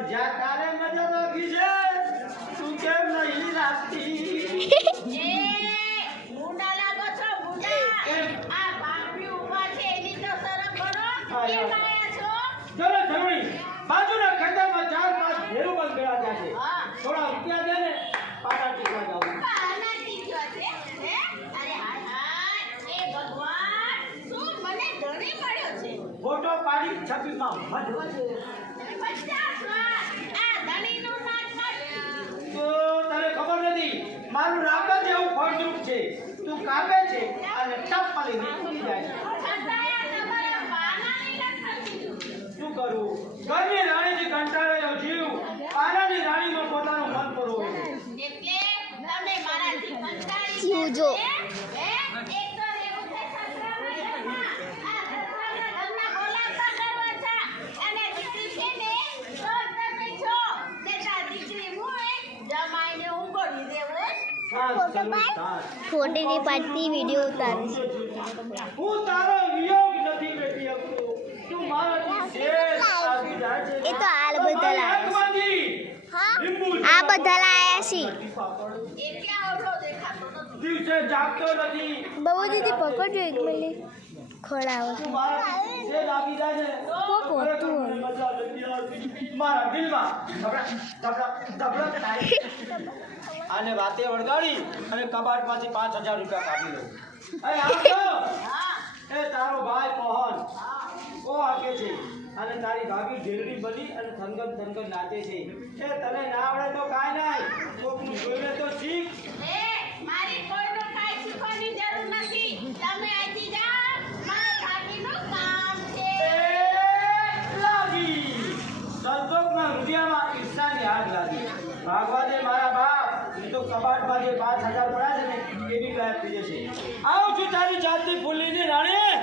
પણ જ્યાં તારે મજા રાખી છે તું કેમ નહીં રાખતી? મુંડા લાગો છો મુંડા. આ બાપી ઉભા છે એની તો શરમ કરો. કેમ આયા છો? ચલો જમણી બાજુના ખેતરમાં 4-5 ભેરું પણ ગળા છે. થોડા રૂપિયા દે ને પાટા ટીકવા જાવ. પાના ટીક્યો છે હે? અરે હાય હાય એ ભગવાન શું મને ધણી મળ્યો છે. ફોટો પાડી છબીમાં મઢવા છે. 50 વાર આ ધણીનું નાક કાઢ. તો તને ખબર નથી મારું નાક જ એવું ફળદ્રુપ છે. તું કાપે છે અને ટપ પાલી નીકળી જાય છે. છતાંય તમારા પાના નહીં લખતું. શું કરું? ઘરની રાણીથી કંટાળેલો જીવ પાનાની રાણીમાં પોતાનું મન પરવું છે. એટલે તમે મારાથી કંટાળી જીવ જો. હે? એક તો એવું છે સસરાના ઘરમાં. આ સસરાના ઘરના બોલાવતા કરવા છે. અને દીકરી છે ને તો તમે છો. દેતા દીકરી હું જમાઈને ઊંઘોડી દેવો. ફોટો પાડ. ફોટોની પાડતી વિડિયો ઉતારું. હું તારો વિયોગ નથી બેટી શકતો. તું મારાથી શેષ આવી જાય છે. એ તો હાલ બધા લાયા આંખમાંથી લીંબુ આ બધા લાયા છે. એટલે આવડો દેખાતો નથી. દિવસે જાગતો નથી. બહુ દીદી પકડજો એક મિનિટ ખોળાવો. તું મારાથી શેષ આવી જાય છે. કોક હોતું હોય. મજા નથી આવતી. મારા દિલમાં ધબડક ધબડક થાય. આને વાતે વળગાડી અને કબાટમાંથી 5000 રૂપિયા કાઢી લો. એ આવો. હા એ તારો ભાઈ મોહન ઓ આકે છે અને તારી ભાભી ઢેરડી બની અને થનગન નાચે છે. એ તને ના આવડે તો કાંઈ નહીં, કોકનું જોઈને તો શીખ. એ મારી કોઈનો કાંઈ શીખવાની જરૂર નથી. તમે અહીંથી જાઓ. મારા ભાભીનું કામ છે. એ લાગી સંતોષના હૃદયમાં ઈર્ષાની આગ લાગી. ભાગવા દે મારા બાપ, નહીં તો કબાટમાં જે 5000 પડ્યા છે ને એ બી ગાયબ થઈ જશે. આવું છું તારી જાતની ફૂલીની રાણી.